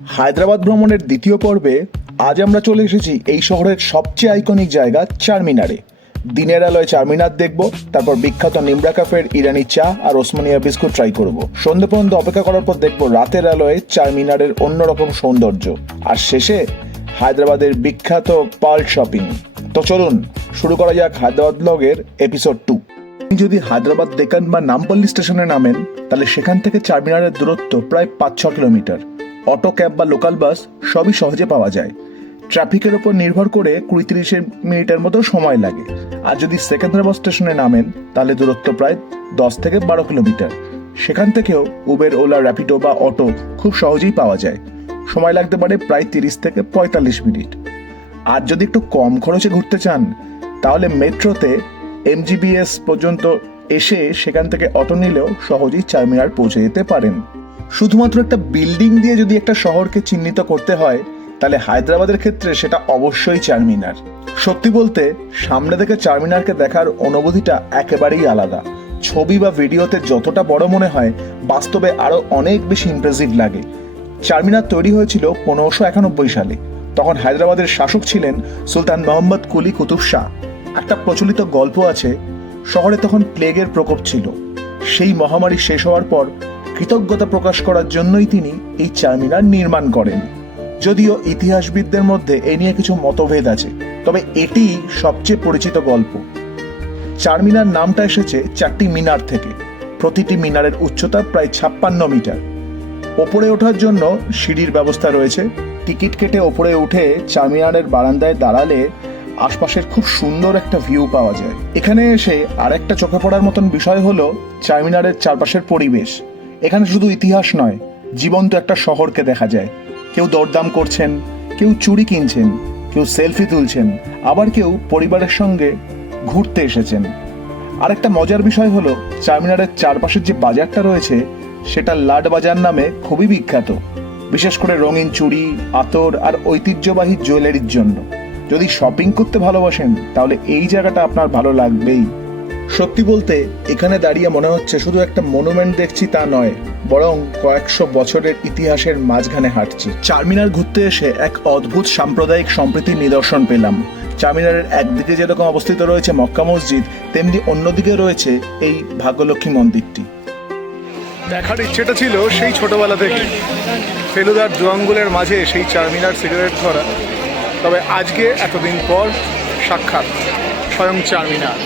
হায়দ্রাবাদ ভ্রমণের দ্বিতীয় পর্বে আজ আমরা চলে এসেছি এই শহরের সবচেয়ে আইকনিক জায়গা চারমিনারে। দিনের আলোয় চারমিনার দেখব, তারপর বিখ্যাত নিমরা ক্যাফের ইরানি চা আর ওসমানিয়া বিস্কুট ট্রাই করব। সন্ধ্যে পর্যন্ত অপেক্ষা করার পর দেখব রাতের আলোয় চারমিনারের অন্যরকম সৌন্দর্য, আর শেষে হায়দ্রাবাদের বিখ্যাত পার্ল শপিং। তো চলুন শুরু করা যাক হায়দ্রাবাদ ব্লগের এপিসোড 2। যদি হায়দ্রাবাদ ডেকান বা নামপল্লী স্টেশনে নামেন, তাহলে সেখান থেকে চারমিনারের দূরত্ব প্রায় 5-6 কিলোমিটার। অটো, ক্যাব বা লোকাল বাস সবই সহজে পাওয়া যায়। ট্রাফিকের ওপর নির্ভর করে 20-30 মিনিটের মতো সময় লাগে। আর যদি সেকেন্দ্রাবাদ স্টেশনে নামেন, তাহলে দূরত্ব প্রায় 10 থেকে 12 কিলোমিটার। সেখান থেকেও উবের, ওলা, র্যাপিডো বা অটো খুব সহজেই পাওয়া যায়। সময় লাগতে পারে প্রায় 30 থেকে 45 মিনিট। আর যদি একটু কম খরচে ঘুরতে চান, তাহলে মেট্রোতে MGBS পর্যন্ত এসে সেখান থেকে অটো নিলেও সহজেই চারমিনার পৌঁছে যেতে পারেন। শুধুমাত্র একটা বিল্ডিং দিয়ে যদি একটা শহরকে চিহ্নিত করতে হয়, তাহলে হায়দ্রাবাদের ক্ষেত্রে সেটা অবশ্যই চারমিনার। সত্যি বলতে সামনে থেকে চারমিনারকে দেখার অনুভূতিটা একেবারেই আলাদা। ছবি বা ভিডিওতে যতটা বড় মনে হয়, বাস্তবে আরো অনেক বেশি ইমপ্রেসিভ লাগে। চারমিনার তৈরি হয়েছিল 1591 সালে। তখন হায়দ্রাবাদের শাসক ছিলেন সুলতান মোহাম্মদ কুলি কুতুব শাহ। একটা প্রচলিত গল্প আছে, শহরে তখন প্লেগের প্রকোপ ছিল। সেই মহামারী শেষ হওয়ার পর কৃতজ্ঞতা প্রকাশ করার জন্যই তিনি এই চারমিনার নির্মাণ করেন। যদিও ইতিহাসবিদদের মধ্যে এ নিয়ে কিছু মতভেদ আছে, তবে এটি সবচেয়ে পরিচিত গল্প। চারমিনার নামটা এসেছে 4টি মিনার থেকে। প্রতিটি মিনারের উচ্চতা প্রায় 56 মিটার। ওপরে ওঠার জন্য সিঁড়ির ব্যবস্থা রয়েছে। টিকিট কেটে ওপরে উঠে চারমিনারের বারান্দায় দাঁড়ালে আশপাশের খুব সুন্দর একটা ভিউ পাওয়া যায়। এখানে এসে আরেকটা চোখে পড়ার মতন বিষয় হলো চারমিনারের চারপাশের পরিবেশ। এখানে শুধু ইতিহাস নয়, জীবন্ত একটা শহরকে দেখা যায়। কেউ দরদাম করছেন, কেউ চুড়ি কিনছেন, কেউ সেলফি তুলছেন, আবার কেউ পরিবারের সঙ্গে ঘুরতে এসেছেন। আরেকটা মজার বিষয় হলো চারমিনারের চারপাশের যে বাজারটা রয়েছে, সেটা লাড বাজার নামে খুবই বিখ্যাত, বিশেষ করে রঙিন চুড়ি, আতর আর ঐতিহ্যবাহী জুয়েলারির জন্য। যদি শপিং করতে ভালোবাসেন, তাহলে এই জায়গাটা আপনার ভালো লাগবেই। সত্যি বলতে এখানে দাঁড়িয়ে মনে হচ্ছে শুধু একটা মনুমেন্ট দেখছি তা নয়, বরং কয়েকশো বছরের ইতিহাসের মাঝখানে হাঁটছি। চারমিনার ঘুরতে এসে এক অদ্ভুত সাম্প্রদায়িক সম্প্রীতির নিদর্শন পেলাম। চারমিনারের একদিকে যেরকম অবস্থিত রয়েছে মক্কা মসজিদ, তেমনি অন্যদিকে রয়েছে এই ভাগ্যলক্ষ্মী মন্দিরটি। দেখার ইচ্ছেটা ছিল সেই ছোটবেলা থেকে, ফেলুদার দু আঙ্গুলের মাঝে সেই চারমিনার সিগারেট ধরা। তবে আজকে এতদিন পর সাক্ষাৎ স্বয়ং চারমিনার।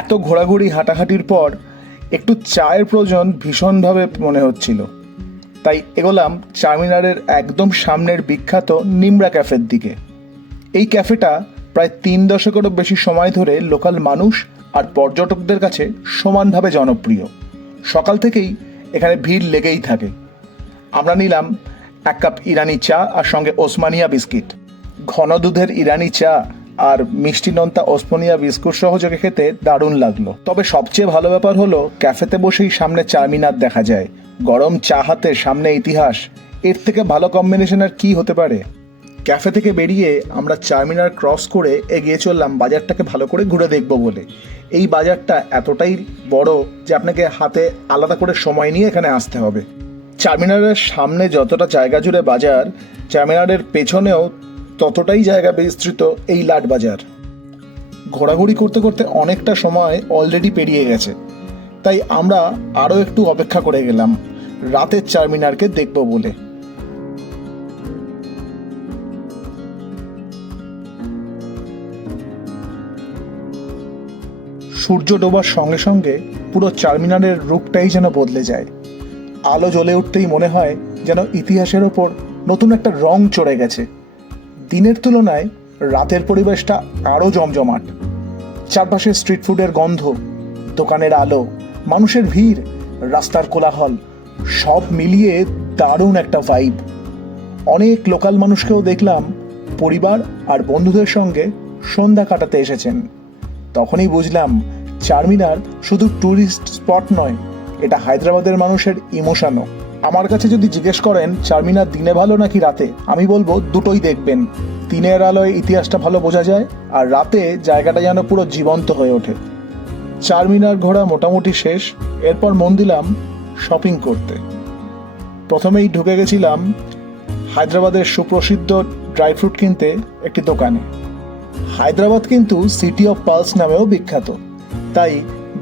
এত ঘোরাঘুরি হাঁটাহাঁটির পর একটু চায়ের প্রয়োজন ভীষণভাবে মনে হচ্ছিল। তাই এগোলাম চারমিনারের একদম সামনের বিখ্যাত নিমরা ক্যাফের দিকে। এই ক্যাফেটা প্রায় 3 দশকেরও বেশি সময় ধরে লোকাল মানুষ আর পর্যটকদের কাছে সমানভাবে জনপ্রিয়। সকাল থেকেই এখানে ভিড় লেগেই থাকে। আমরা নিলাম 1 কাপ ইরানি চা আর সঙ্গে ওসমানিয়া বিস্কিট। ঘন দুধের ইরানি চা আর মিষ্টি নোনতা ওসমানিয়া বিস্কুট সহযোগে খেতে দারুণ লাগলো। তবে সবচেয়ে ভালো ব্যাপার হলো ক্যাফেতে বসেই সামনে চারমিনার দেখা যায়, গরম চা হাতে, সামনে ইতিহাস। এর থেকে ভালো কম্বিনেশন আর কি হতে পারে? ক্যাফে থেকে বেরিয়ে আমরা চারমিনার ক্রস করে এগিয়ে চললাম বাজারটাকে ভালো করে ঘুরে দেখব বলে। এই বাজারটা এতটাই বড় যে আপনাকে হাতে আলাদা করে সময় নিয়ে এখানে আসতে হবে। চারমিনারের সামনে যতটা জায়গা জুড়ে বাজার, চারমিনারের পেছনেও ততটাই জায়গা বিস্তৃত এই লাট বাজার। ঘোরাঘুরি করতে করতে অনেকটা সময় অলরেডি পেরিয়ে গেছে, তাই আমরা আরও একটু অপেক্ষা করে গেলাম রাতের চারমিনারকে দেখব বলে। সূর্য ডোবার সঙ্গে সঙ্গে পুরো চারমিনারের রূপটাই যেন বদলে যায়। আলো জ্বলে উঠতেই মনে হয় যেন ইতিহাসের ওপর নতুন একটা রং চড়ে গেছে। দিনের তুলনায় রাতের পরিবেশটা আরও জমজমাট। চারপাশে স্ট্রিট ফুডের গন্ধ, দোকানের আলো, মানুষের ভিড়, রাস্তার কোলাহল, সব মিলিয়ে দারুণ একটা ভাইব। অনেক লোকাল মানুষকেও দেখলাম পরিবার আর বন্ধুদের সঙ্গে সন্ধ্যা কাটাতে এসেছেন। তখনই বুঝলাম চারমিনার শুধু ট্যুরিস্ট স্পট নয়, এটা হায়দ্রাবাদের মানুষের ইমোশনও। আমার কাছে যদি জিজ্ঞেস করেন চারমিনার দিনে ভালো নাকি রাতে, আমি বলবো দুটোই দেখবেন। দিনের আলোয় ইতিহাসটা ভালো বোঝা যায়, আর রাতে জায়গাটা যেন পুরো জীবন্ত হয়ে ওঠে। চারমিনার ঘোরা মোটামুটি শেষ। এরপর মন দিলাম শপিং করতে। প্রথমেই ঢুকে গেছিলাম হায়দ্রাবাদের সুপ্রসিদ্ধ ড্রাই ফ্রুট কিনতে একটি দোকানে। হায়দ্রাবাদ কিন্তু সিটি অফ পালস নামেও বিখ্যাত, তাই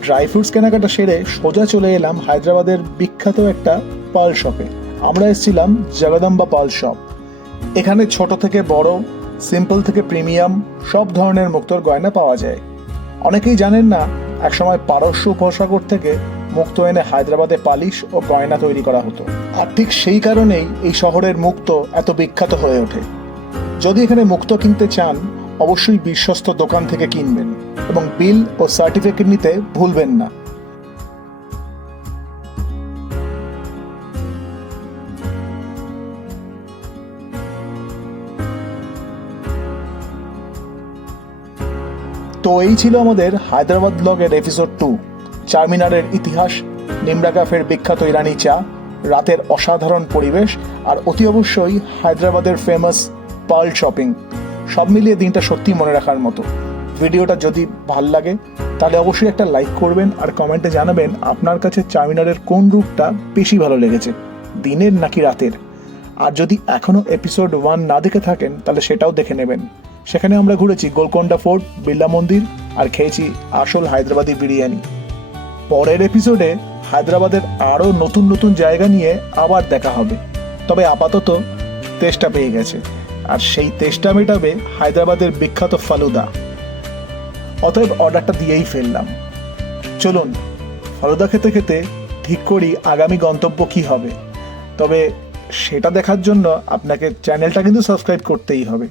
ড্রাই ফ্রুটস কেনাকাটা সেরে সোজা চলে এলাম হায়দ্রাবাদের বিখ্যাত একটা পার্ল শপে। আমরা এসেছিলাম জগদম্বা পার্ল শপ। এখানে ছোট থেকে বড়, সিম্পল থেকে প্রিমিয়াম সব ধরনের মুক্তোর গয়না পাওয়া যায়। অনেকেই জানেন না, একসময় পারস্য উপসাগর থেকে মুক্তো এনে হায়দ্রাবাদে পালিশ ও গয়না তৈরি করা হতো। আর ঠিক সেই কারণেই এই শহরের মুক্তো এত বিখ্যাত হয়ে ওঠে। যদি এখানে মুক্তো কিনতে চান, অবশ্যই বিশ্বস্ত দোকান থেকে কিনবেন এবং বিল ও সার্টিফিকেট নিতে ভুলবেন না। তো এই ছিল আমাদের হায়দ্রাবাদ ব্লগের এপিসোড 2। চারমিনারের ইতিহাস, নিমরা ক্যাফের বিখ্যাত ইরানি চা, রাতের অসাধারণ পরিবেশ, আর অতি অবশ্যই হায়দ্রাবাদের ফেমাস পার্ল শপিং। সব মিলিয়ে দিনটা সত্যি মনে রাখার মতো। ভিডিওটা যদি ভাল লাগে তাহলে অবশ্যই একটা লাইক করবেন আর কমেন্টে জানাবেন আপনার কাছে চারমিনারের কোন রূপটা বেশি ভালো লেগেছে, দিনের নাকি রাতের। আর যদি এখনও এপিসোড 1 না দেখে থাকেন তাহলে সেটাও দেখে নেবেন। সেখানে আমরা ঘুরেছি গোলকোন্ডা ফোর্ট, বিড়লা মন্দির, আর খেয়েছি আসল হায়দ্রাবাদি বিরিয়ানি। পরের এপিসোডে হায়দ্রাবাদের আরও নতুন নতুন জায়গা নিয়ে আবার দেখা হবে। তবে আপাতত তেষ্টা পেয়ে গেছে, আর সেই তেষ্টা মেটাবে হায়দ্রাবাদের বিখ্যাত ফালুদা। অতএব অর্ডারটা দিয়েই ফেললাম। চলুন ফালুদা খেতে খেতে ঠিক করি আগামী গন্তব্য কি হবে। তবে সেটা দেখার জন্য আপনাকে চ্যানেলটা কিন্তু সাবস্ক্রাইব করতেই হবে।